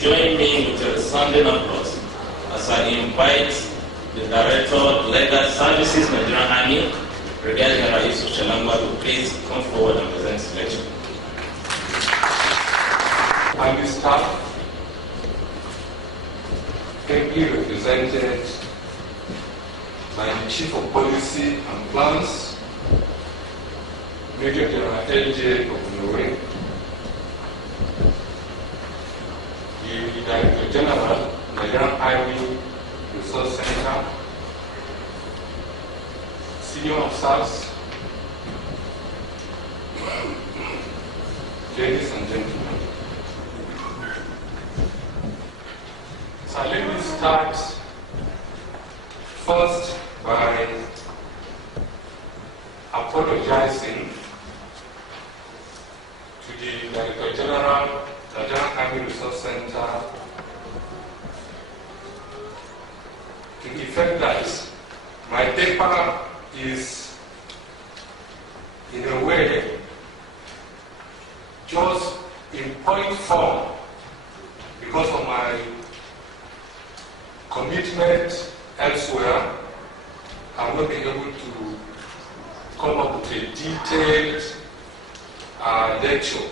please join me with a resounding applause as I invite the Director, Legal Services, Nigerian Army, Brigadier General Shalangwa, to please come forward and present his lecture. Army staff, ably represented by the Chief of Policy and Plans, Major General L.J. Okunore, the Director General, Nigerian Army Resource Center, senior officers, ladies and gentlemen. So let me start first by apologizing to the Director General, Nigerian Army Resource Center, to the effect that my paper is, in a way, just in point form because of my commitment elsewhere. I will not be able to come up with a detailed lecture.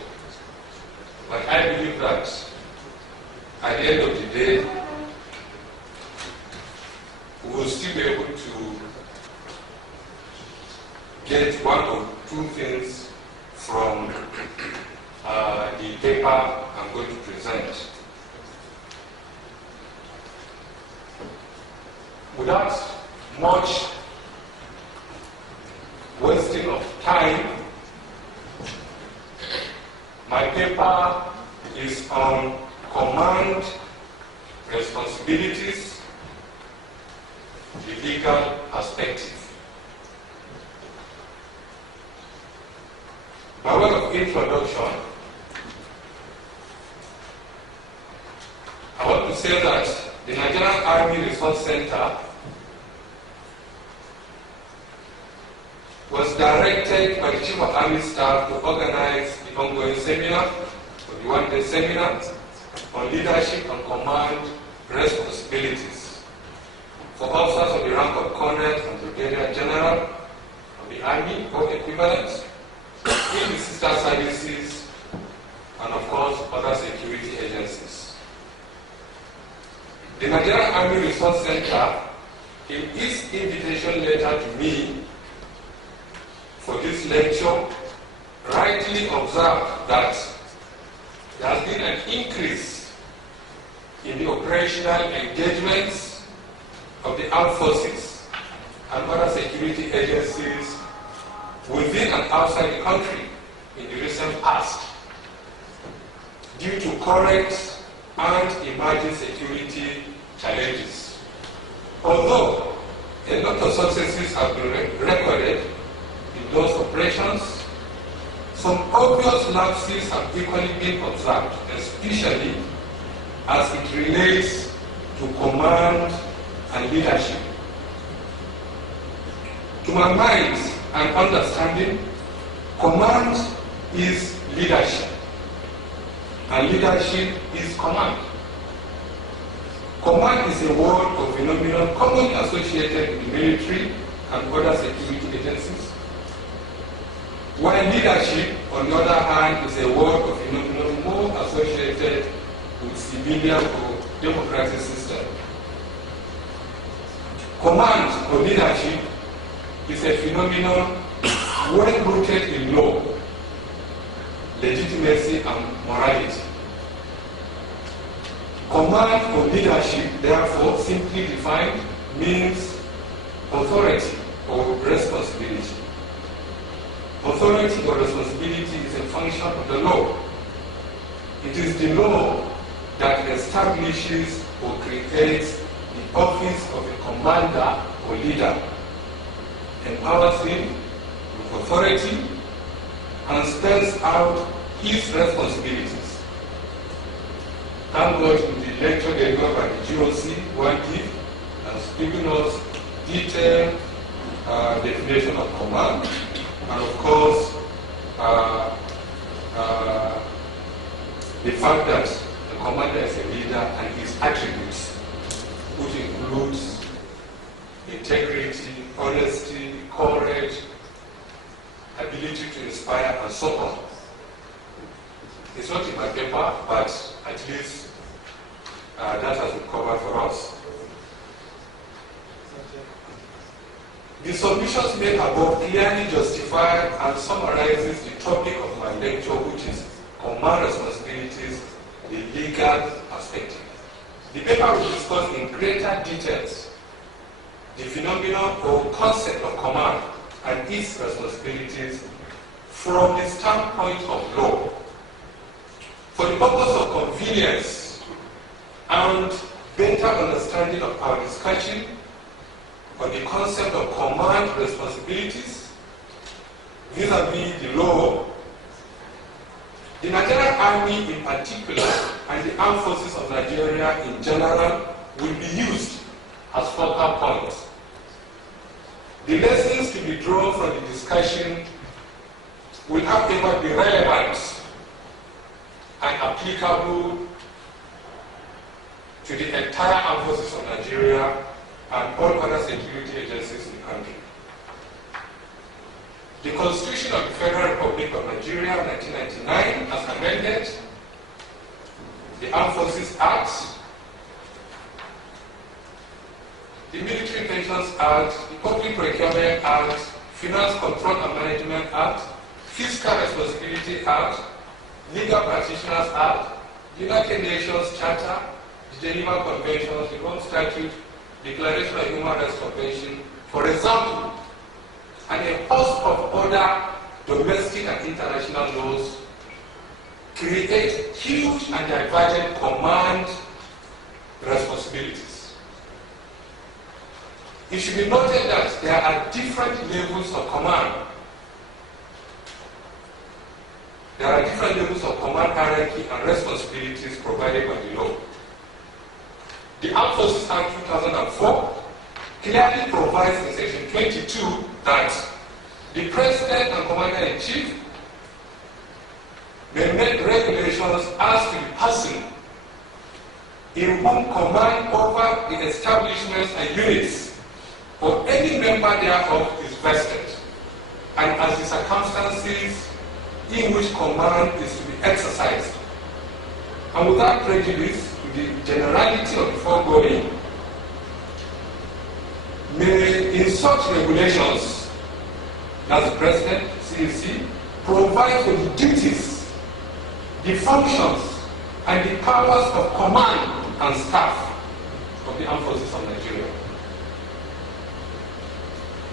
But I believe that at the end of the day, we will still be able to get one or two things from the paper I'm going to present. Without much wasting of time, my paper is on command responsibilities, the legal perspective. By way of introduction, I want to say that the Nigerian Army Resource Center was directed by the Chief of Army Staff to organize the ongoing seminar, or the one-day seminar, on leadership and command responsibilities for officers of the rank of Colonel and Brigadier General of the Army or equivalent, in the sister services, and of course other security agencies. The Nigerian Army Resource Center, in its invitation letter to me for this lecture, rightly observed that there has been an increase in the operational engagements of the armed forces and other security agencies within and outside the country in the recent past due to current and emerging security challenges. Although a lot of successes have been recorded in those operations, some obvious lapses have equally been observed, especially as it relates to command and leadership. To my mind and understanding, command is leadership, and leadership is command. Command is a word or phenomenon commonly associated with the military and other security agencies, while leadership, on the other hand, is a word or phenomenon more associated with civilian or democratic system. Command or leadership is a phenomenon well rooted in law, legitimacy, and morality. Command or leadership, therefore, simply defined, means authority or responsibility. Authority or responsibility is a function of the law. It is the law that establishes or creates the office of a commander or leader, empowers him with authority, and spells out his responsibilities. Thank God in the lecture delivered by the GOC, one has given us detailed definition of command, and of course the fact that the commander is a leader. leader and his attributes, which includes integrity, honesty, courage, ability to inspire, and so on. It's not in my paper, but at least that has been covered for us. The submissions made above clearly justify and summarizes the topic of my lecture, which is command responsibilities, the legal perspective. The paper will discuss in greater details the phenomenon or concept of command and its responsibilities from the standpoint of law. For the purpose of convenience and better understanding of our discussion on the concept of command responsibilities vis-à-vis the law, the Nigerian Army in particular and the armed forces of Nigeria in general will be used as focal points. The lessons to be drawn from the discussion will however be relevant and applicable to the entire armed forces of Nigeria and all other security agencies in the country. The Constitution of the Federal Republic of Nigeria, 1999, as amended, the Armed Forces Act, the Military Pensions Act, the Public Procurement Act, Finance Control and Management Act, Fiscal Responsibility Act, Legal Practitioners Act, United Nations Charter, the Geneva Conventions, the Rome Statute, Declaration of Human Rights Convention, for example, and a host of other domestic and international laws create huge and divergent command responsibilities. It should be noted that there are different levels of command. There are different levels of command hierarchy and responsibilities provided by the law. The Armed Forces Act 2004 clearly provides in section 22 that the President and Commander-in-Chief may make regulations as to the person in whom command over the establishments and units or any member thereof is vested, and as the circumstances in which command is to be exercised. And without prejudice to the generality of the foregoing, may in such regulations as the President, CAC, provide for the duties, the functions, and the powers of command and staff of the Armed Forces of Nigeria.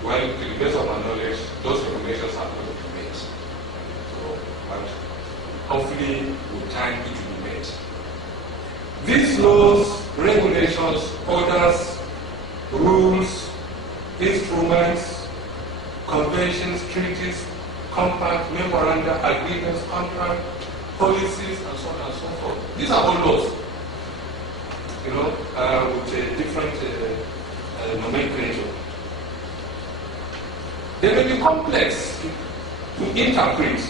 Well, to the best of my knowledge, those regulations have not been made. So, but hopefully, with time, it will be made. These laws, regulations, orders, rules, instruments, conventions, treaties, compacts, memoranda, agreements, contracts, policies, and so on and so forth. These are all laws, with a different nomenclature. They may be complex to interpret,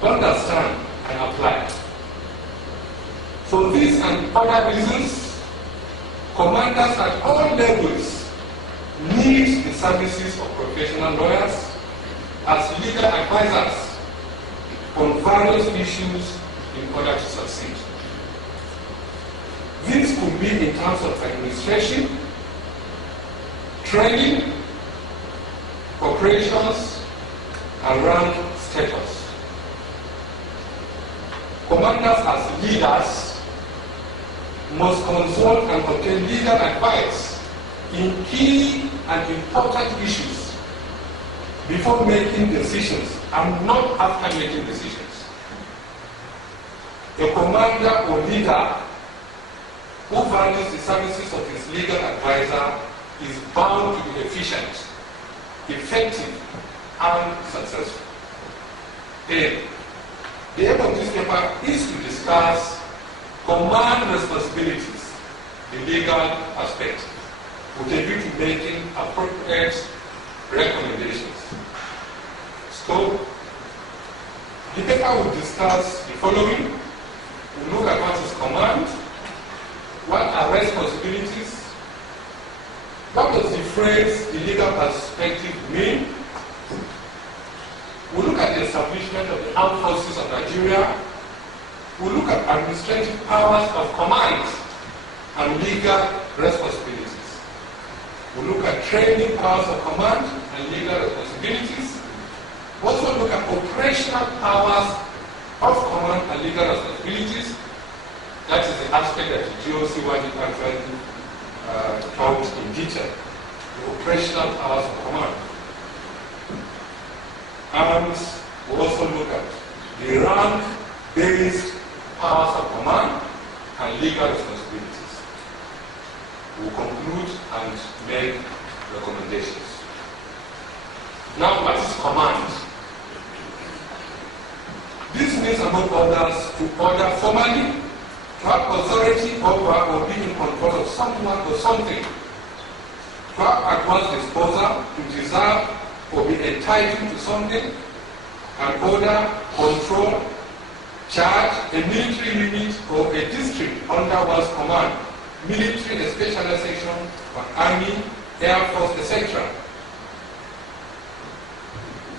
understand, and apply. For these and other reasons, commanders at all levels need the services of professional lawyers as legal advisors on various issues in order to succeed. This could be in terms of administration, training, operations, and rank status. Commanders as leaders must consult and obtain legal advice in key and important issues before making decisions and not after making decisions. A commander or leader who values the services of his legal advisor is bound to be efficient, effective, and successful. Then, the aim of this paper is to discuss command responsibilities, the legal aspect, with a view to making appropriate recommendations. So, the paper will discuss the following. We'll look at what is command, responsibilities. What does the phrase the legal perspective mean? We look at the establishment of the armed forces of Nigeria. We look at administrative powers of command and legal responsibilities. We look at training powers of command and legal responsibilities. We also look at operational powers of command and legal responsibilities. That is the aspect that the GOC wanted to actually count in detail. The operational powers of command. And we also look at the rank-based powers of command and legal responsibilities. We will conclude and make recommendations. Now, what is command? This means, among others, to order formally, to have authority over or be in control of someone or something, to have at one's disposal, to deserve or be entitled to something, an order, control, charge, a military unit or a district under one's command, military, a specialization, or army, air force, etc.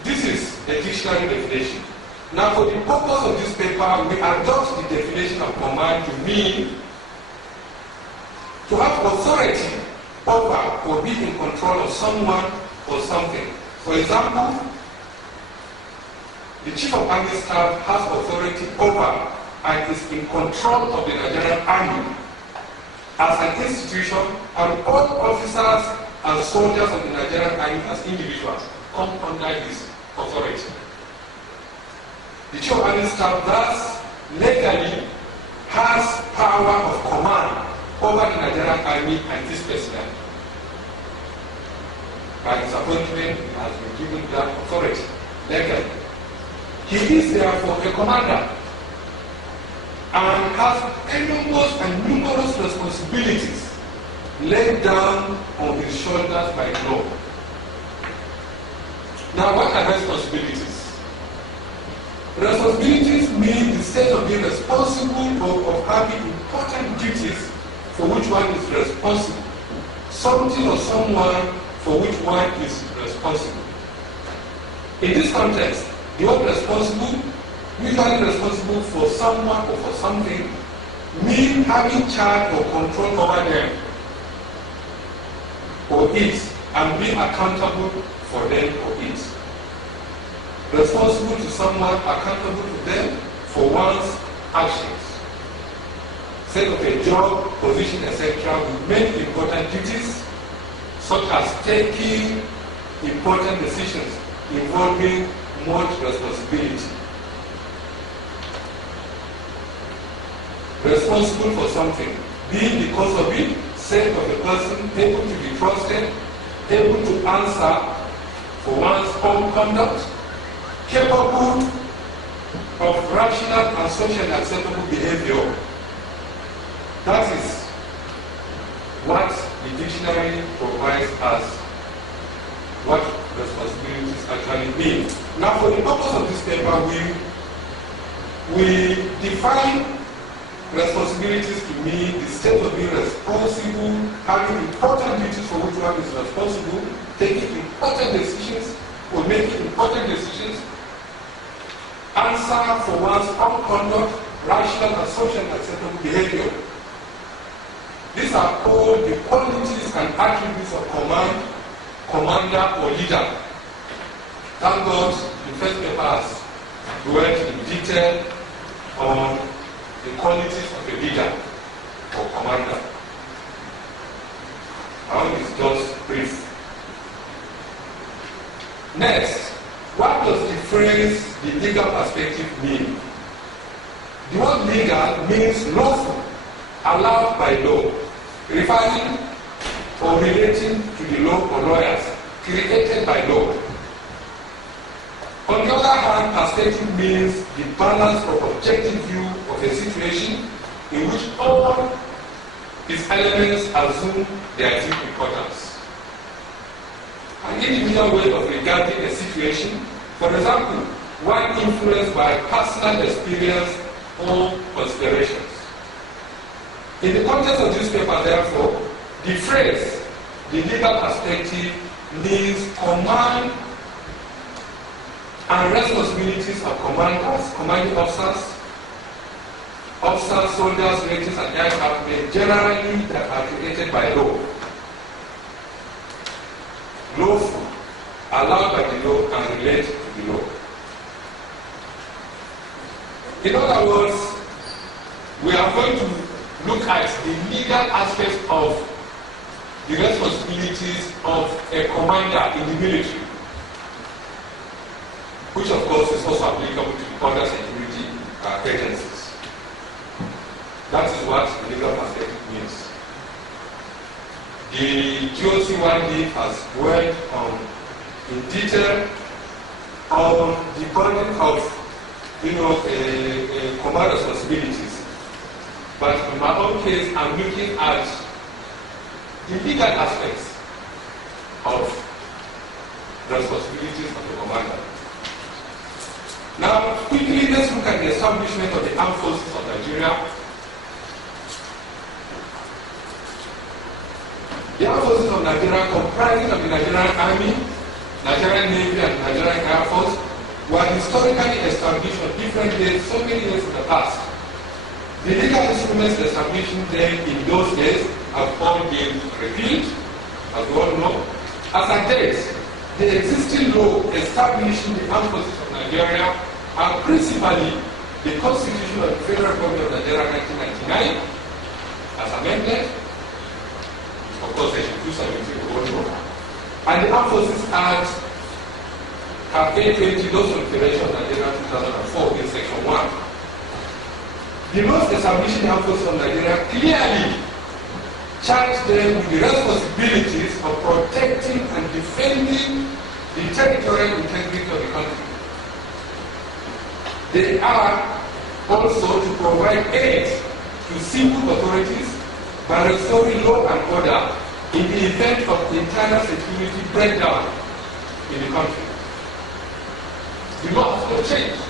This is a dictionary definition. Now, for the purpose of this paper, we adopt the definition of command to mean to have authority over or be in control of someone or something. For example, the Chief of Army Staff has authority over and is in control of the Nigerian Army as an institution, and all officers and soldiers of the Nigerian Army as individuals come under his authority. The Chief of Army Staff thus legally has power of command over the Nigerian Army and this president. By his appointment, he has been given that authority legally. He is therefore a commander and has enormous and numerous responsibilities laid down on his shoulders by law. Now, what are responsibilities? Responsibilities mean the state of being responsible of having important duties for which one is responsible, something or someone for which one is responsible. In this context, the word responsible, usually responsible for someone or for something, means having charge or control over them or it, and being accountable for them or it. Responsible to someone, accountable to them for one's actions. Say of a job, position, etc., with many important duties, such as taking important decisions involving much responsibility. Responsible for something, being the cause of it, sake of a person, able to be trusted, able to answer for one's own conduct, capable of rational and socially acceptable behavior. That is what the dictionary provides as what responsibilities actually mean. Now, for the purpose of this paper, we define responsibilities to mean the state of being responsible, having important duties for which one is responsible, taking important decisions or making important decisions, answer for one's own conduct, rational and socially acceptable behavior. These are all the qualities and attributes of command, commander, or leader. Thank God the first paper has dwelt in detail on the qualities of a leader or commander. Now it's just brief. Next, what does the phrase the legal perspective mean? The word legal means lawful, allowed by law, referring or relating to the law or lawyers, created by law. On the other hand, perspective means the balance of objective view of a situation in which all its elements assume their due importance. An individual way of regarding a situation, for example, one influenced by personal experience or considerations. In the context of this paper, therefore, the phrase, the legal perspective, means command and responsibilities of commanders, commanding officers, soldiers, militaries, and aircraft men generally that are created by law. Lawful, allowed by the law, and relate to the law. In other words, we are going to look at the legal aspects of the responsibilities of a commander in the military, which of course is also applicable to the other security agencies. That is what the legal perspective means. The GOC1D has dwelled in detail on the burden of command responsibilities. But in my own case, I'm looking at the legal aspects of the responsibilities of the commander. Now, quickly, let's look at the establishment of the armed forces of Nigeria. The armed forces of Nigeria, comprising of the Nigerian Army, Nigerian Navy, and Nigerian Air Force, were historically established on different days, so many years in the past. The legal instruments establishing them in those days have all been repealed, as we all know. As at date, the existing law establishing the armed forces of Nigeria are principally the Constitution of the Federal Republic of Nigeria 1999, as amended, of course, Section 270, we all know, and the Armed Forces Act, Cap 820, those of the Federation of Nigeria 2004, in Section 1. The laws establishing the armed forces of Nigeria clearly charge them with the responsibilities of protecting and defending the territorial integrity of the country. They are also to provide aid to civil authorities by restoring law and order in the event of internal security breakdown in the country. The law has not changed.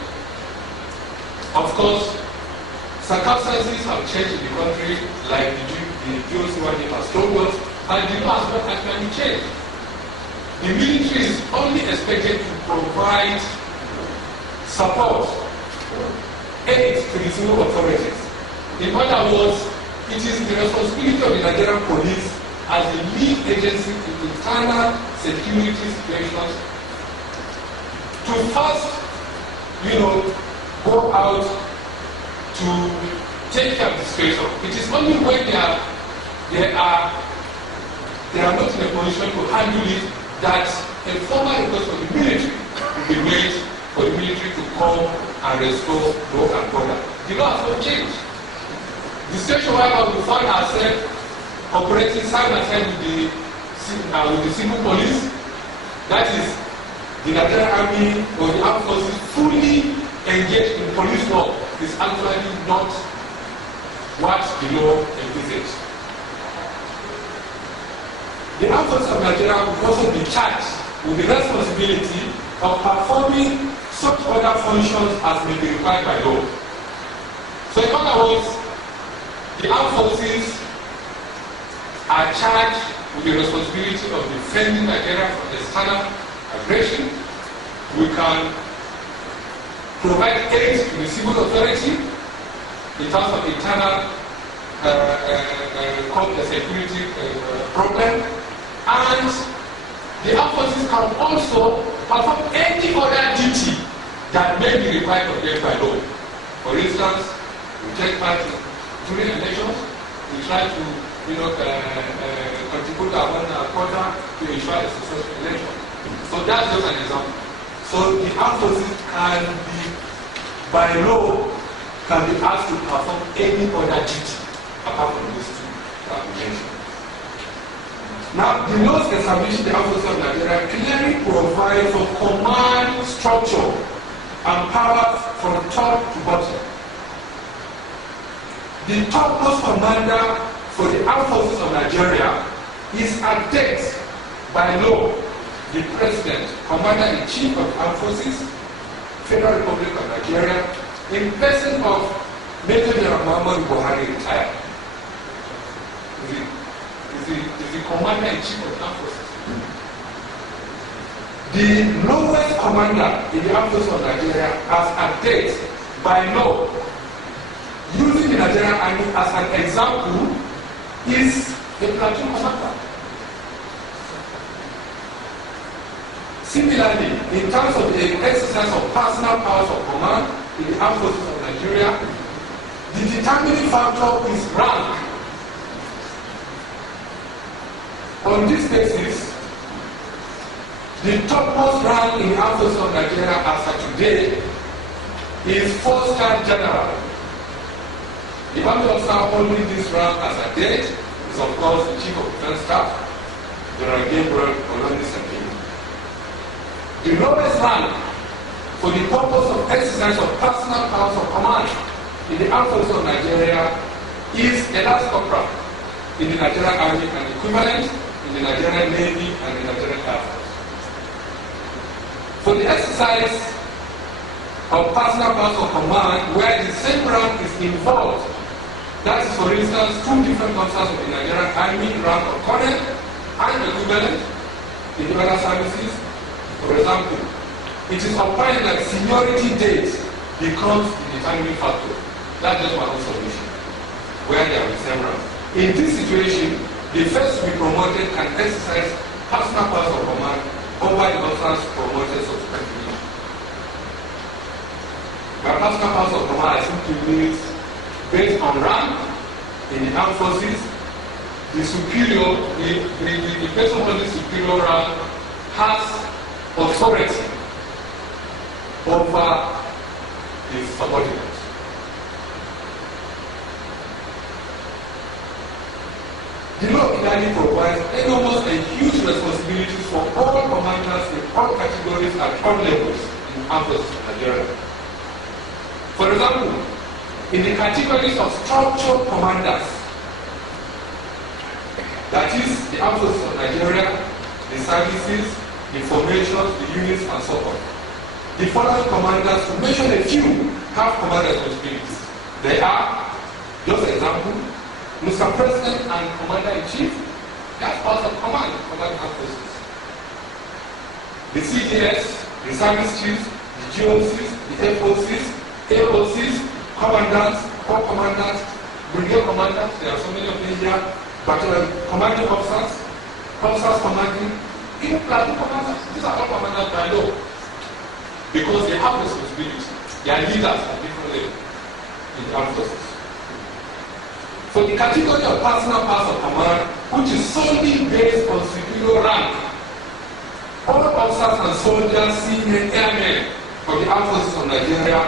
Of course, circumstances have changed in the country, like the GOC1D has told us, and the law has not actually changed. The military is only expected to provide support, aid to the civil authorities. In other words, it is the responsibility of the Nigerian police as the lead agency in internal security situations to first, go out to take care of the situation. It is only when they are not in a position to handle it that a formal request for the military will be made for the military to come and restore law and order. The law has not changed. The situation where we find ourselves operating side by side with the civil police, that is, the Nigerian Army or the armed forces fully engaged in police work, is actually not what the law envisages. The armed forces of Nigeria will also be charged with the responsibility of performing such other functions as may be required by law. So in other words, the armed forces are charged with the responsibility of defending Nigeria from external aggression. We can provide aid to the civil authority in terms of internal security problem, and the armed forces can also perform any other duty that may be required of them by law. For instance, we take part during elections, we try to contribute our own quota to ensure a successful election. So that's just an example. So the armed forces can be, by law, can be asked to perform any other duty apart from these two that we mentioned. Now, the laws establishing the armed forces of Nigeria clearly provide for command structure and power from top to bottom. The topmost commander for the armed forces of Nigeria is at death by law the President, Commander-in-Chief of the Armed Forces, Federal Republic of Nigeria, in person of Major General Muhammadu Buhari retired. is the commander-in-chief of the armed forces. The lowest commander in the armed forces of Nigeria, as at date, by law, using the Nigerian army as an example, is a platoon commander. Similarly, in terms of the exercise of personal powers of command in the armed forces of Nigeria, the determining factor is rank. On this basis, the topmost rank in the armed forces of Nigeria as of today is 4-star general. The army officer holding this rank as a date is, of course, the Chief of Defense Staff, General Gabriel Olonisakin. The lowest rank for the purpose of exercise of personal powers of command in the armed forces of Nigeria is a last corporal in the Nigerian Army and equivalent in the Nigerian Navy and the Nigerian Air Force. For the exercise of personal powers of command where the same rank is involved, that is, for instance, 2 different officers of the Nigerian Army rank of colonel and equivalent in the other services. For example, it is opined that seniority date becomes the determining factor. That's just one observation, where there are several. In this situation, the first to be promoted can exercise personal powers of command over the officers promoted subsequently. By personal powers of command, I simply means based on rank in the armed forces, the superior, the person holding superior rank has authority over his subordinates. The law clearly provides enormous and huge responsibilities for all commanders in all categories at all levels in the armed forces of Nigeria. For example, in the categories of structural commanders, that is, the armed forces of Nigeria, the services, the formations, the units, and so on. The following commanders, to mention a few, have command responsibilities. They are, just an example, Mr. President and Commander-in-Chief, that's part of command over the armed forces. The CDS, the service chiefs, the GOCs, the FOCs, AOCs, commandants, corps commanders, brigade commanders, there are so many of them here, but commanding officers, officers commanding, even platoon commanders, these are all commanders by law. Because they have responsibility. They are leaders at different levels in the armed forces. For the category of personal powers of command, which is solely based on superior rank, all officers and soldiers, seamen, airmen of the armed forces of Nigeria,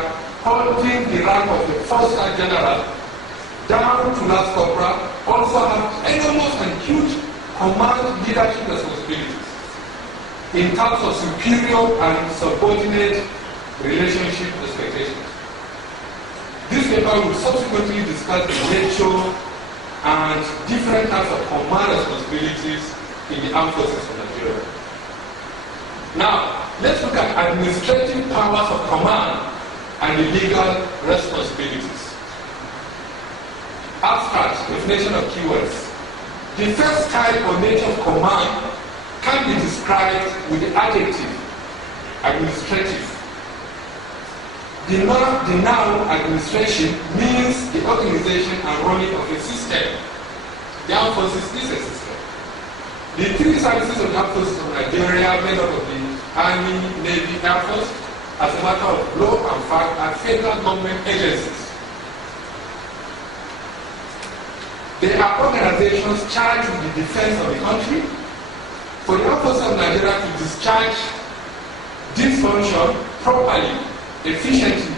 holding the rank of the 4-star general down to last corporal, also have enormous and huge command leadership responsibilities in terms of superior and subordinate relationship expectations. This paper will subsequently discuss the nature and different types of command responsibilities in the armed forces of Nigeria. Now, let's look at administrative powers of command and the legal responsibilities. Abstract definition of keywords. The first type or nature of command can be described with the adjective administrative. The noun administration means the organization and running of a system. The armed forces is a system. The 3 services of the armed forces of Nigeria, made up of the Army, Navy, Air Force, as a matter of law and fact, are federal government agencies. They are organizations charged with the defense of the country. For the armed forces of Nigeria to discharge this function properly, efficiently,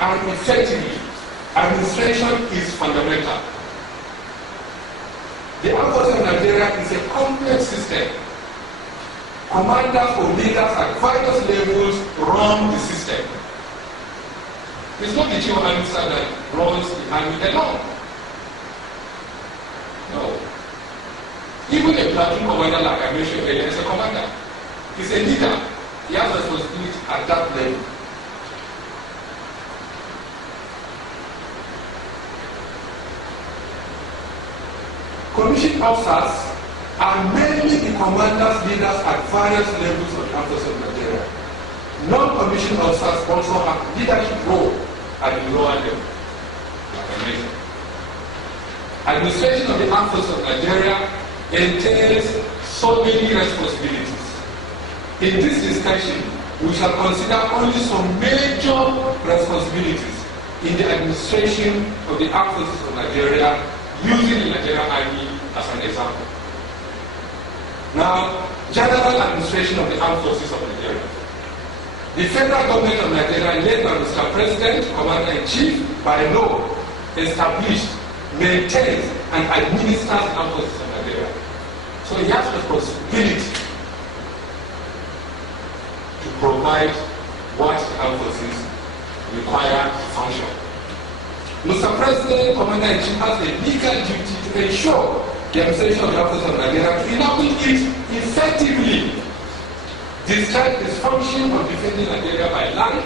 and effectively, administration is fundamental. The armed forces of Nigeria is a complex system. Commanders or leaders at various levels run the system. It's not the chief of army staff that runs the army alone. No. Even a platoon commander, like I mentioned earlier, is a commander. He's a leader. He has responsibility at that level. Commissioned officers are mainly the commanders, leaders at various levels of the armed forces of Nigeria. Non-commissioned officers also have leadership role at the lower level, like I mentioned. Administration of the armed forces of Nigeria entails so many responsibilities. In this discussion, we shall consider only some major responsibilities in the administration of the armed forces of Nigeria, using the Nigerian Army as an example. Now, general administration of the armed forces of Nigeria. The federal government of Nigeria, led by Mr. President, Commander-in-Chief, by law, established, maintains, and administers the armed forces of Nigeria. So he has responsibility to provide what the armed forces require to function. Mr. President, Commander-in-Chief has a legal duty to ensure the administration of the armed forces of Nigeria to enable it effectively discharge its function of defending Nigeria by land,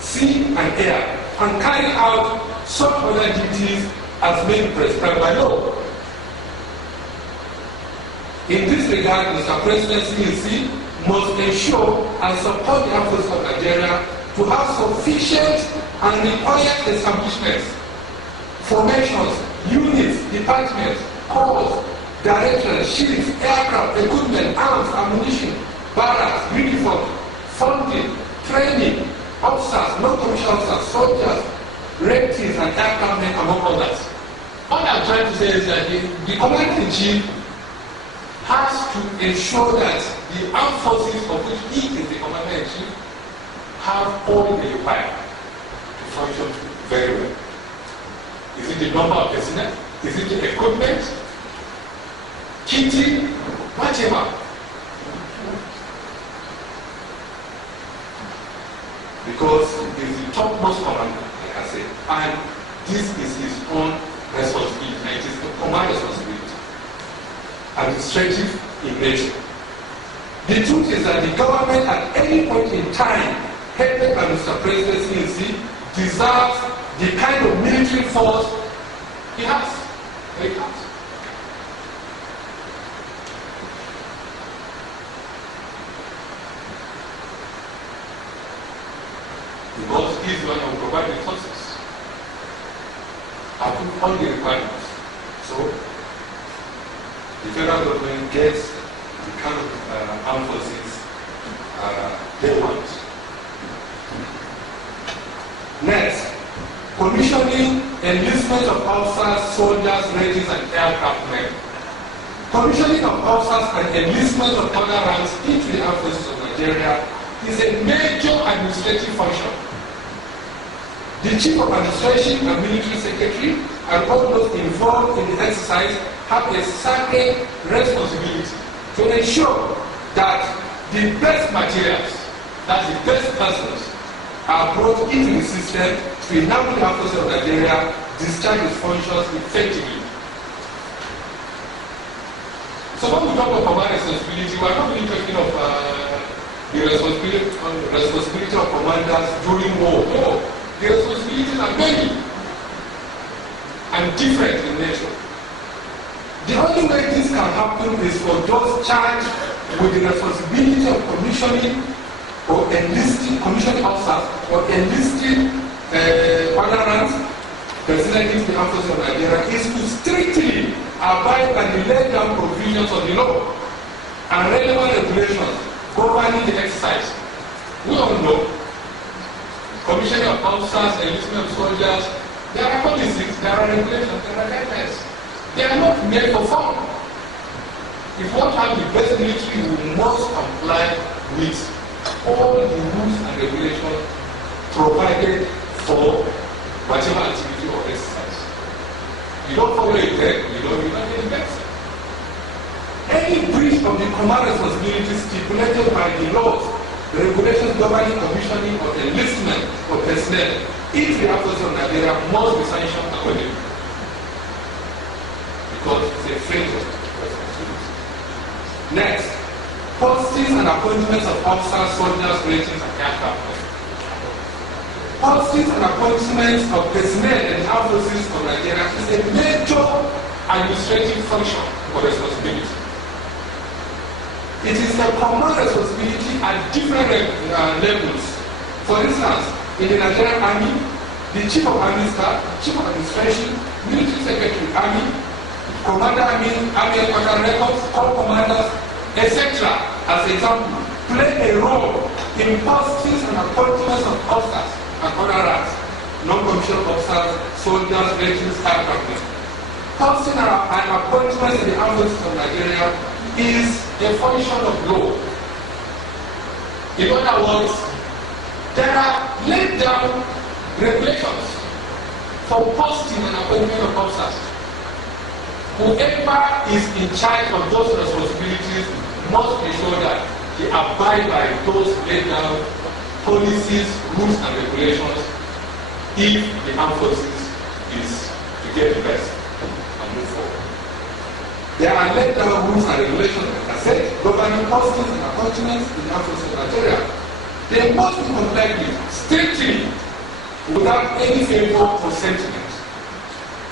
sea, and air, and carry out such other duties as may be prescribed by law. In this regard, Mr. President, CNC must ensure and support the armed forces of Nigeria to have sufficient and required establishments, formations, units, departments, corps, directors, ships, aircraft, equipment, arms, ammunition, barracks, uniform, funding, training, officers, non-commissioned officers, soldiers, recruits, and aircraft men, among others. All I'm trying to say is that the Commander-in-Chief has to ensure that the armed forces of which he is the Commander-in-Chief have all they require to function very well. Is it the number of personnel? Is it the equipment? Kitting? Whatever. Because he is the topmost commander, like I said, and this is his own responsibility, and it is the command responsibility, administrative in nature. The truth is that the government at any point in time, headed by Mr. President CNC, deserves the kind of military force he has. He has. Because he is the one who provides the resources. I put all the requirements. So, the federal government gets the kind of armed forces they want. Next, commissioning enlistment of officers, soldiers, rangers, and aircraft men. Commissioning of officers and enlistment of other ranks into the armed forces of Nigeria is a major administrative function. The Chief of Administration and Military Secretary and all those involved in the exercise have a certain responsibility to ensure that the best materials, that the best persons, are brought into the system to enable the armed forces of Nigeria discharge its functions effectively. So when we talk about command responsibility, we are not really talking of the responsibility of commanders during war. No. The responsibilities are many and different in nature. The only way this can happen is for those charged with the responsibility of commissioning or enlisting commissioning officers or enlisting other ranks presented to the armed forces of Nigeria is to strictly abide by the laid down provisions of the law and relevant regulations governing the exercise. We all know commissioning of officers, enlistment of soldiers, there are policies, there are regulations, there are guidelines. They are not made for fun. If you want to have the best military, you must comply with all the rules and regulations provided for whatever activity or exercise. You don't follow it there, you don't get the best. Any breach of the command responsibilities stipulated by the laws, the regulations governing commissioning or enlistment of personnel into the armed forces of Nigeria must be sanctioned accordingly. Because it's a failure responsibility. Next, postings and appointments of officers, soldiers, ratings, and aircraft. Postings and appointments of personnel in the armed forces of Nigeria is a major administrative function or responsibility. It is a common responsibility at different levels. For instance, in the Nigerian Army, the Chief of Army Staff, Chief of Administration, Military Secretary, Army, Commander Army Headquarters Records, Corps Commanders, etc., as example, play a role in postings and appointments of officers and other ranks, non-commissioned officers, soldiers, veterans, aircraft. Posting and appointments in the armed forces of Nigeria is a function of law. In other words, there are laid down regulations for posting and appointment of officers. Whoever is in charge of those responsibilities must ensure that they abide by those laid down policies, rules, and regulations if the armed forces is to get the best and move forward. There are laid down rules and regulations, like I said, governing postings and appointments in the armed forces of Nigeria. They must be complied with strictly without any favor or sentiment.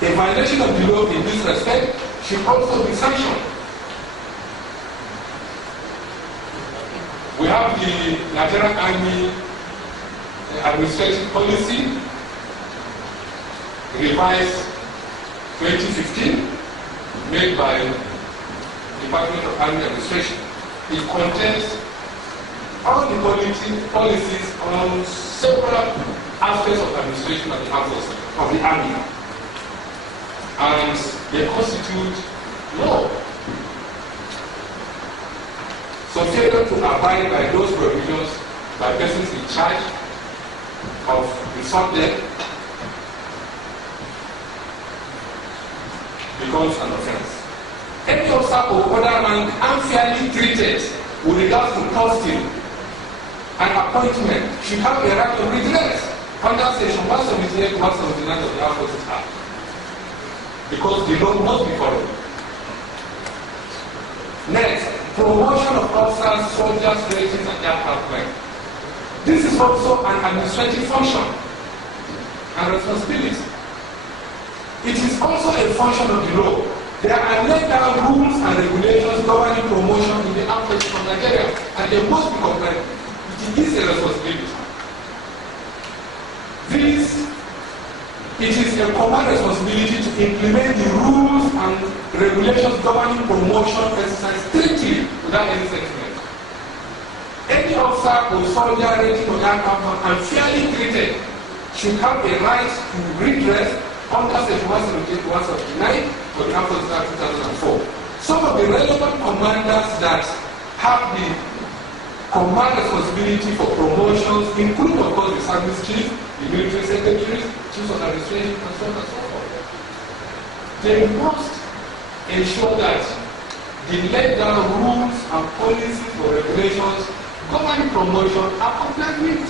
A violation of the law in this respect should also be sanctioned. We have the Nigerian Army Administrative Policy, revised 2015, made by the Department of Army Administration. It contains all the policies on several aspects of administration of the armed forces of the army, and they constitute law. So failure to abide by those provisions by persons in charge of the subject becomes an offense. Any officer or other man unfairly treated with regards to posting and appointment should have a right of redress under section 178 to 179 of the Armed Forces Act, because the law must be followed. Next, promotion of officers, soldiers, veterans, and aircraft men. This is also an administrative function and responsibility. It is also a function of the law. There are laid down rules and regulations governing promotion in the armed forces of Nigeria, and they must be complied with. It is a responsibility. It is a common responsibility to implement the rules and regulations governing promotion exercise strictly without any sentiment. Any officer or soldier rated or aircraft unfairly treated should have a right to redress under section 178 to 179 of the Armed Forces Act 2004. Some of the relevant commanders that have the command responsibility for promotions include, of course, the service chief, the military secretaries, chiefs of administration, and so on and so forth. They must ensure that the laid down rules and policies or regulations governing promotion are complied with.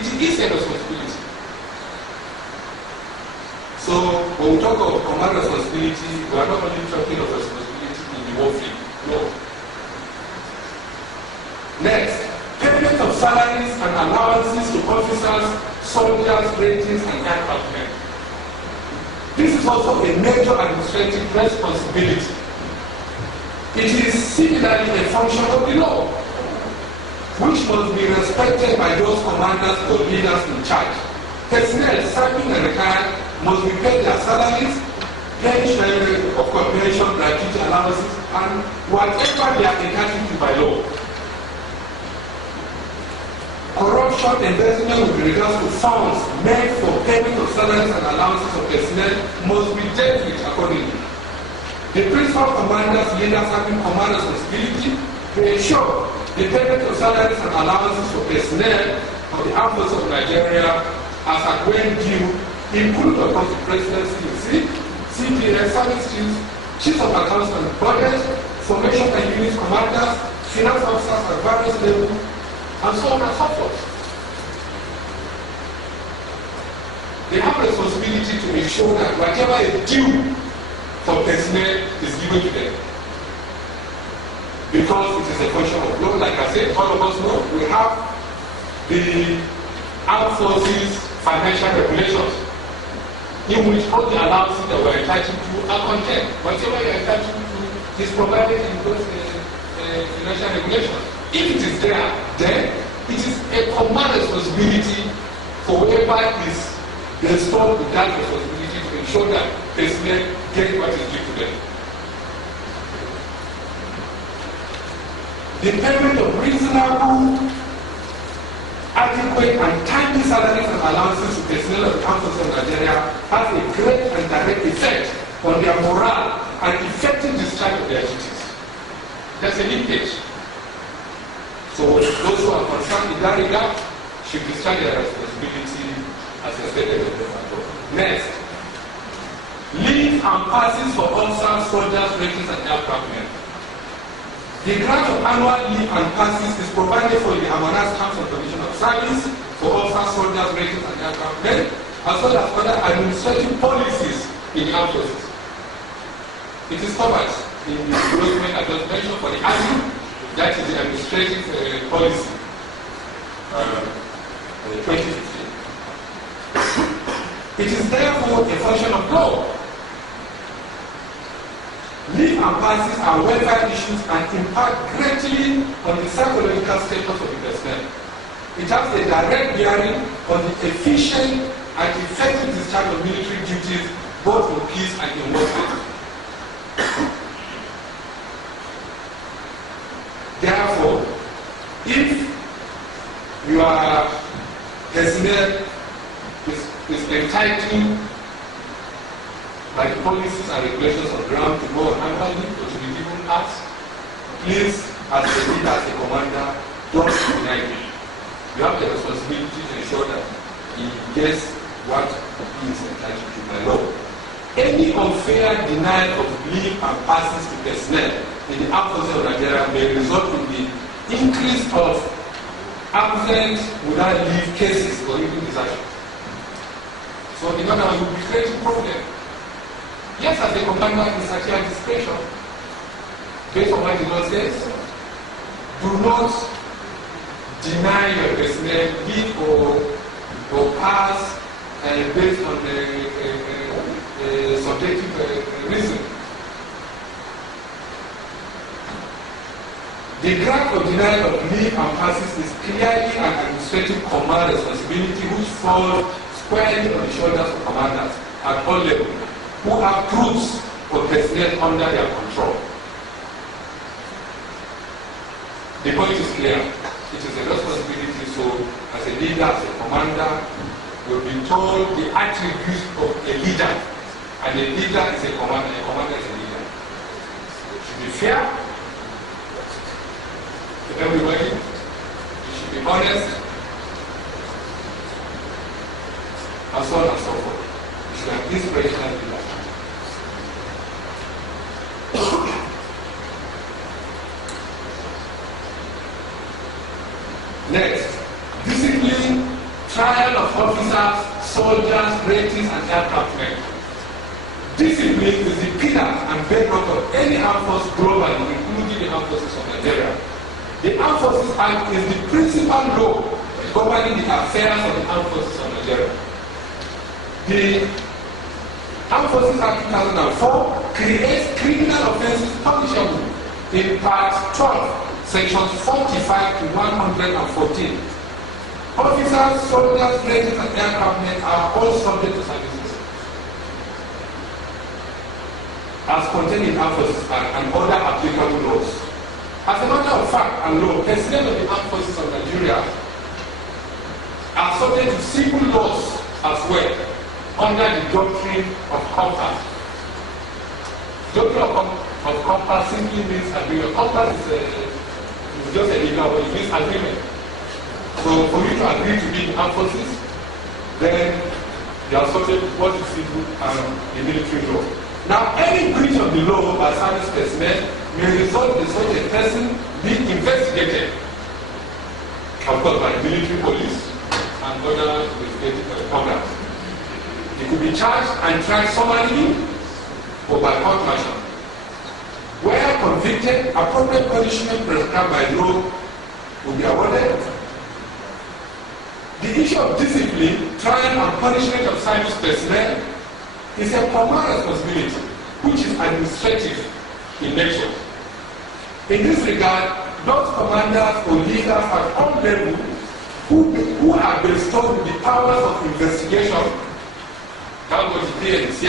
It is a responsibility. So when we talk of command responsibility, we are not only talking of responsibility in the warfare. No. Next, payment of salaries and allowances to officers, soldiers, ratings, and aircraft men. This is also a major administrative responsibility. It is similarly a function of the law, which must be respected by those commanders or leaders in charge. Personnel serving and retired must be paid their salaries, pension, gratuity allowances, and whatever they are entitled to by law. Corruption investment with regards to funds meant for payment of salaries and allowances of personnel must be dealt with accordingly. The principal commanders, leaders having command responsibility to ensure the payment of salaries and allowances for personnel of the armed forces of Nigeria as at when due include, of course, the presidency, CPS, service chiefs, chiefs of accounts and budget, formation and unit commanders, finance officers at various levels, and so on and so forth. They have responsibility to ensure that whatever is due for personnel is given to them. Because it is a function of law, like I said, all of us know, we have the armed forces financial regulations. in which all the allowances that we're entitled to are contained. Whatever you're entitled to is provided in those financial regulations. If it is there, then it is a command responsibility for whoever is restored with that responsibility to ensure that personnel get what is due to them. The payment of reasonable, adequate and timely salaries and allowances to personnel of the armed forces of Nigeria has a great and direct effect on their morale and effective discharge of their duties. There's a linkage. So those who are concerned in that regard should discharge their responsibility as I stated earlier. Next, leave and passes for officers, soldiers, ratings and aircraft men. The grant of annual leave and passes is provided for in the harmonized terms and conditions of service for officers, soldiers, ratings and aircraft men, as well as other administrative policies in the armed forces. It is covered in the document I just mentioned for the Army, that is the administrative policy 2015. It is therefore a function of law. Leave and passes are welfare issues and impact greatly on the psychological status of the personnel. It has a direct bearing on the efficient and effective discharge of military duties, both in peace and in warfare. Therefore, if your personnel is entitled by the policies and regulations on ground to go on annual leave or to be given acts, please, as a leader, as a commander, don't deny him. You have the responsibility to ensure that he gets what he is entitled to by law. Any unfair denial of leave and passes to personnel in the armed forces of Nigeria may result in the increase of absent without leave cases or even desertion. So in other words, we will create a problem. Yes, as a commander, it's at your discretion, based on what the law says. Do not deny your personnel leave or pass based on the subjective reason. The grant or denial of leave and passes is clearly an administrative command responsibility which falls squarely on the shoulders of commanders at all levels, who have troops or personnel under their control. The point is clear. It is a responsibility, so as a leader, as a commander, we'll be told the attributes of a leader. And a leader is a commander is a leader. It should be fair to everybody. It should be honest, and so on and so forth. It should have inspirational leader. Next, discipline, trial of officers, soldiers, ratings, and aircraft men. Discipline is the pillar and bedrock of any armed force globally, including the armed forces of Nigeria. The Armed Forces Act is the principal law governing the affairs of the armed forces of Nigeria. The Armed Forces Act 2004 creates criminal offences punishable in Part 12. Sections 45 to 114. Officers, soldiers, ratings, and aircraft men are all subject to services as contained in Armed Forces Act and other applicable laws. As a matter of fact and law, personnel of the Armed Forces of Nigeria are subject to civil laws as well under the doctrine of compass. Doctrine of compass simply means agreement. Compass is just a legal word, it means agreement. So for you to agree to be in armed forces, then you are subject to what is civil and the military law. Now, any breach of the law by service personnel may result in such a person being investigated, of course, by the military police and other investigative organs. He could be charged and tried summarily or by court martial. Where convicted, appropriate punishment prescribed by law will be awarded. The issue of discipline, trial, and punishment of service personnel is a command responsibility, which is administrative in nature. In this regard, those commanders or leaders at all levels who are bestowed with the powers of investigation, that was the PNC,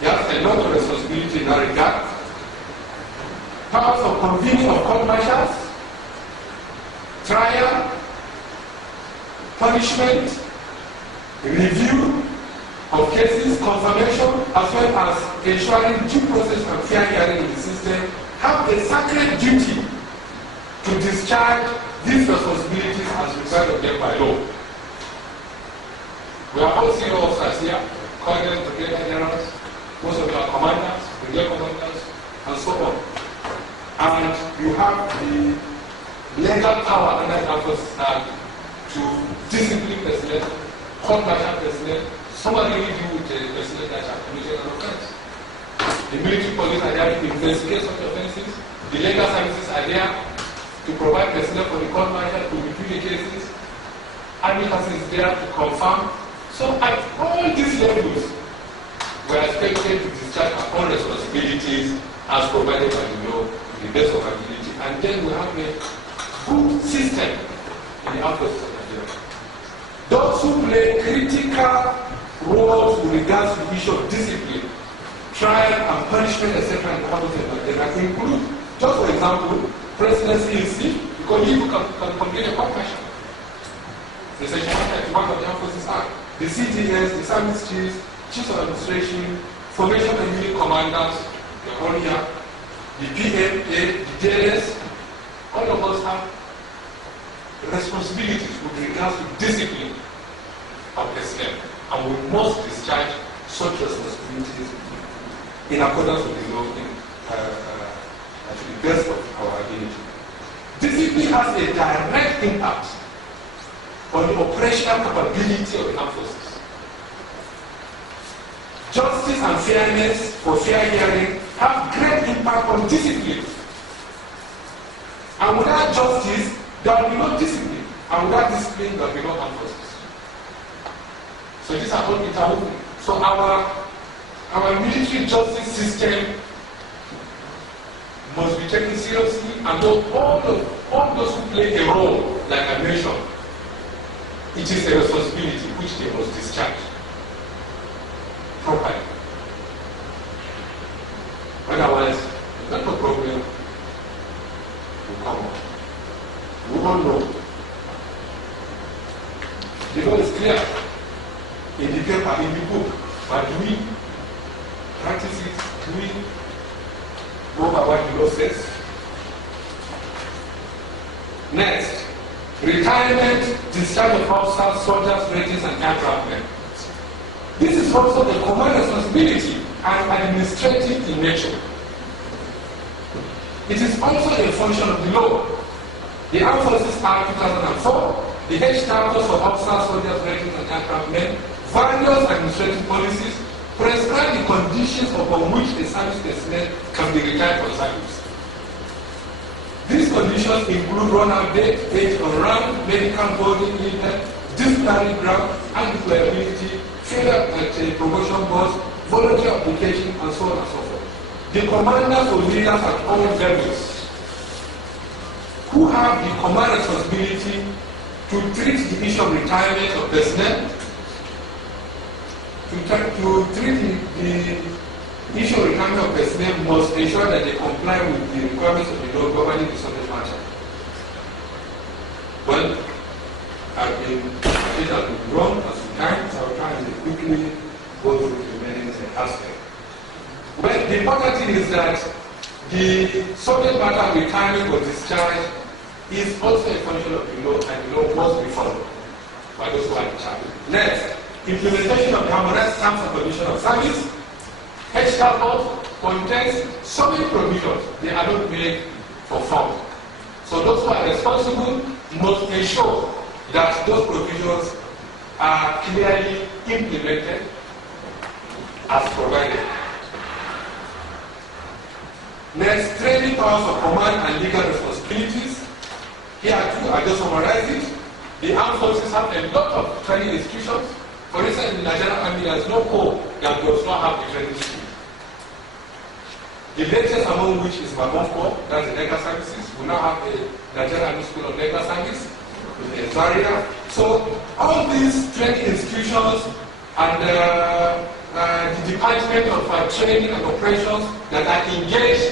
he has a lot of responsibility in that regard. Powers of convening of court martials, trial, punishment, review of cases, confirmation, as well as ensuring due process and fair hearing in the system, have a sacred duty to discharge these responsibilities as required of them by law. We are all senior officers here, colonels, brigadier generals, most of our commanders, brigade commanders, and so on. And you have the legal power under the Forces Act to discipline personnel, court martial personnel, somebody will deal with the personnel that are committed an offense. The military police are there to investigate such offenses. The legal services are there to provide personnel for the court martial to review the cases. Army is there to confirm. So at all these levels, we are expected to discharge our own responsibilities as provided by the law to the best of our ability. And then we have a good system in the armed forces of Nigeria. Those who play critical roles with regards to the issue of discipline, trial and punishment, etc. in the armed forces of Nigeria include, just for example, presidency in seat, because you can complete a court martial. The section 131 of the Armed Forces Act. The CDS, the service chiefs, chiefs of administration, formation and unit commanders, the whole here, the PMA, the DLS, all of us have responsibilities with regards to discipline of personnel, and we must discharge such responsibilities in accordance with the law to the best of our ability. Discipline has a direct impact on the operational capability of the armed forces. Justice and fairness for fair hearing have great impact on discipline. And without justice, there will be no discipline. And without discipline, there will be no armed forces. So these are all interwoven. So our military justice system must be taken seriously, and all those who play a role, like I mentioned, it is a responsibility which they must discharge properly. Otherwise, the kind of problem will come up. We all know. The law is clear in the paper, in the book, but do we practice it? Do we go by what the law says? Next, retirement, discharge of officers, soldiers, ratings, and aircraft men. This is also a command responsibility and administrative in nature. It is also a function of the law. The Armed Forces Act 2004, the H status for officers, soldiers, ratings, and aircraft men, various administrative policies prescribe the conditions upon which a service personnel can be retired from service. These conditions include run-out date, age on rank, medical boarding, illness, disciplinary ground, undeployability, failure at a promotion board, voluntary application, and so on and so forth. The commanders or leaders at all levels who have the command responsibility to treat the issue of retirement of personnel, to treat the issue of retirement of personnel must ensure that they comply with the requirements of the law governing the subject matter. Well, it has been wrong as to time, so I'll try and quickly go through the remaining aspects. Well, the important thing is that the subject matter retirement or discharge is also a function of the law, and the law must be followed by those who are in charge. Next, implementation of the harmonized terms and conditions of service. HCAP law contains so many provisions, they are not made for fun. So those who are responsible must ensure that those provisions are clearly implemented as provided. Next, training powers of command and legal responsibilities. Here too, I just summarize it. The armed forces have a lot of training institutions. For instance, in the Nigerian Army, there is no corps that does not have a training school. The latest among which is Mamon Corps, that's the legal services. We now have the Nigerian Army School of Legal Service in Zaria. So all these training institutions and the Department of Training and Operations that are engaged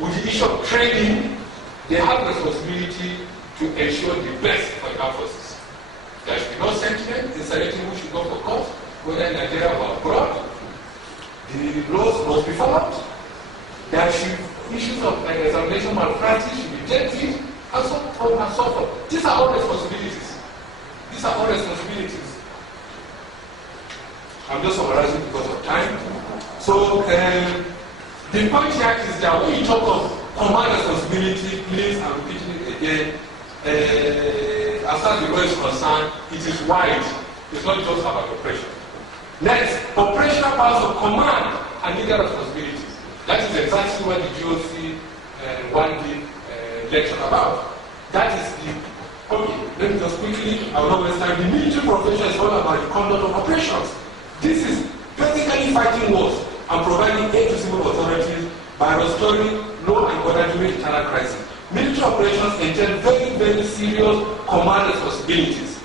with the issue of training, they have responsibility to ensure the best for the armed forces. There should be no sentiment insinuating who should go for court, whether in Nigeria or abroad. The laws must be followed. There should issues of examination malpractice should be dealt with, and so on and so forth. These are all responsibilities. These are all responsibilities. I'm just summarizing because of time. So the point here is that when you talk of command responsibility, please, I'm repeating it again. As far as the law is concerned, it is wide. It's not just about operation. Next, operational powers of command and legal responsibilities. That is exactly what the GOC one day lectured about. That is the, okay, let me just quickly, I will not waste time. The military profession is all about the conduct of operations. This is basically fighting wars and providing aid to civil authorities by restoring law and order during internal crisis. Military operations entail very, very serious command responsibilities.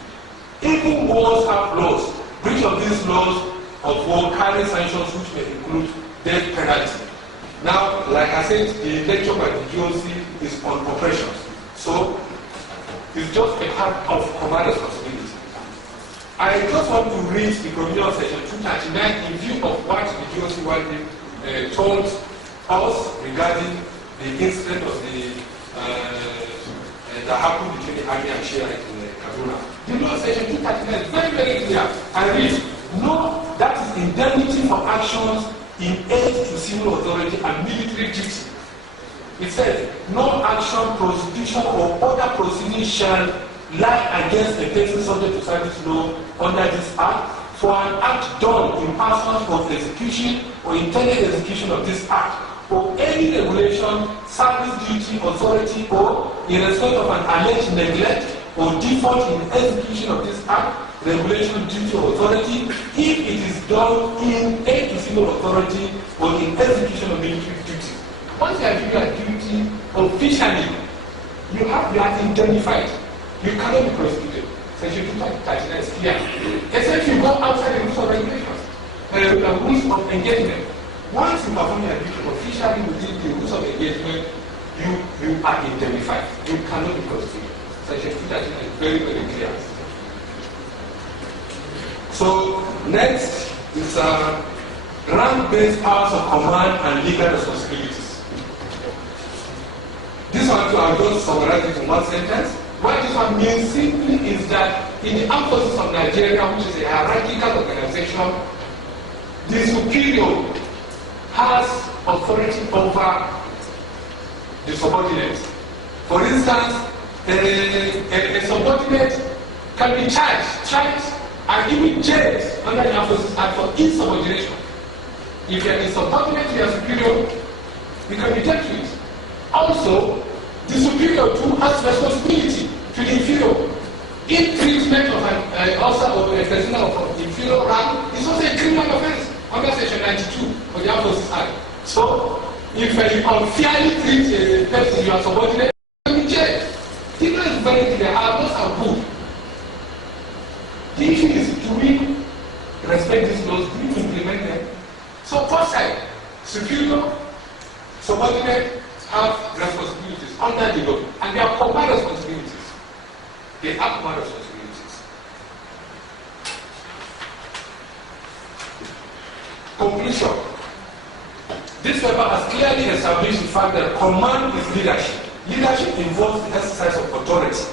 Even wars have laws. Breach of these laws of war carry sanctions which may include death penalty. Now, like I said, the lecture by the GOC is on operations. So, it's just a part of command responsibility. I just want to read the provision of section 239 in view of what the GOC one day told us regarding the incident of that happened between the army and Shia in Kaduna. The law section 239 is very, very clear. I read, no, that is indemnity for actions in aid to civil authority and military duty. It says, no action, prosecution, or other proceeding shall lie against a person subject to service law under this act for an act done in person of execution or intended execution of this act, or any regulation, service duty, authority, or in respect of an alleged neglect or default in execution of this act, regulation, duty, or authority, if it is done in aid to civil authority or in execution of military duty. Once you are doing your duty officially, you are indemnified. You cannot be prosecuted. Section 239 is clear. Except you go outside the rules of regulations, the rules of engagement. Once you perform your duty officially within the rules of engagement, you are indemnified. You cannot be prosecuted. Section 239 is very, very clear. So, next is rank-based powers of command and legal responsibilities. This one, too, I'll just summarize it in one sentence. What this one means simply is that in the armed forces of Nigeria, which is a hierarchical organization, the superior has authority over the subordinate. For instance, a subordinate can be charged, and even jailed under the Armed Forces Act for insubordination. If you are insubordinate to your superior, you can be dealt with. Also, the superior too has responsibility to the inferior. In treatment of an officer or a person of inferior rank is also a criminal offense under Section 92 of the Armed Forces Act. So, if you unfairly treat a person you are subordinate, you can be jailed. The law is very clear. Our laws are good. The issue is, do we respect these laws? Do we implement them? So, first side, superior, subordinate have responsibilities under the law, and they are command responsibilities. They are command responsibilities. Conclusion. This paper has clearly established the fact that command is leadership. Leadership involves the exercise of authority.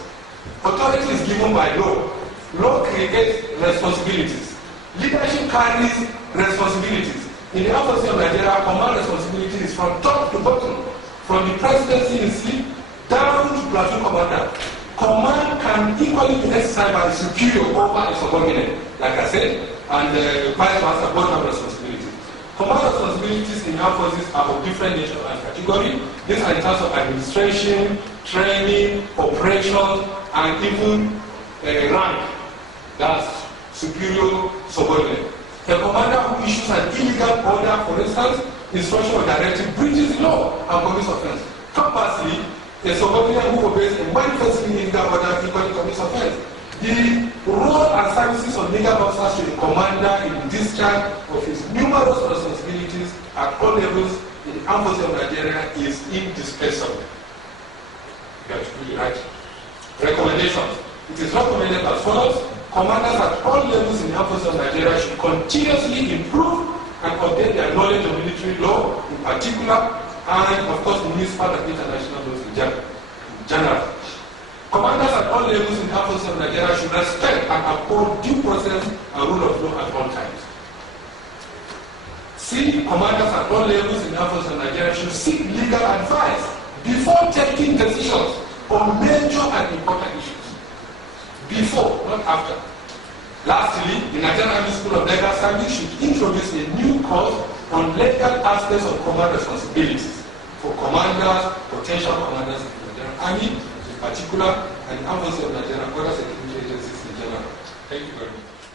Authority is given by law. Law creates responsibilities. Leadership carries responsibilities. In the Armed Forces of Nigeria, command responsibility is from top to bottom, from the presidency in seat down to platoon commander. Command can equally be exercised by the superior over a subordinate, like I said, and vice versa, both have responsibilities. Command responsibilities in armed forces are of different nature and category. These are in terms of administration, training, operations, and even rank. That's superior subordinate. A commander who issues an illegal order, for instance, instruction or directive, breaches the law and commits offense. Conversely, a subordinate who obeys a manifestly illegal order equally commits offense. The role and services of legal officers to a commander in the discharge of his numerous responsibilities at all levels in the armed forces of Nigeria is indispensable. You have to do it right. Recommendations. It is recommended as follows. Commanders at all levels in the armed forces of Nigeria should continuously improve and update their knowledge of military law in particular, and of course municipal and international laws in general. Commanders at all levels in the armed forces of Nigeria should respect and uphold due process and rule of law at all times. C. Commanders at all levels in the armed forces of Nigeria should seek legal advice before taking decisions on major and important issues. Before, not after. Lastly, the Nigerian Army School of Legal Service should introduce a new course on legal aspects of command responsibilities for commanders, potential commanders of the Nigerian Army in particular, and the armed forces of Nigeria and other security agencies in general. Thank you very much.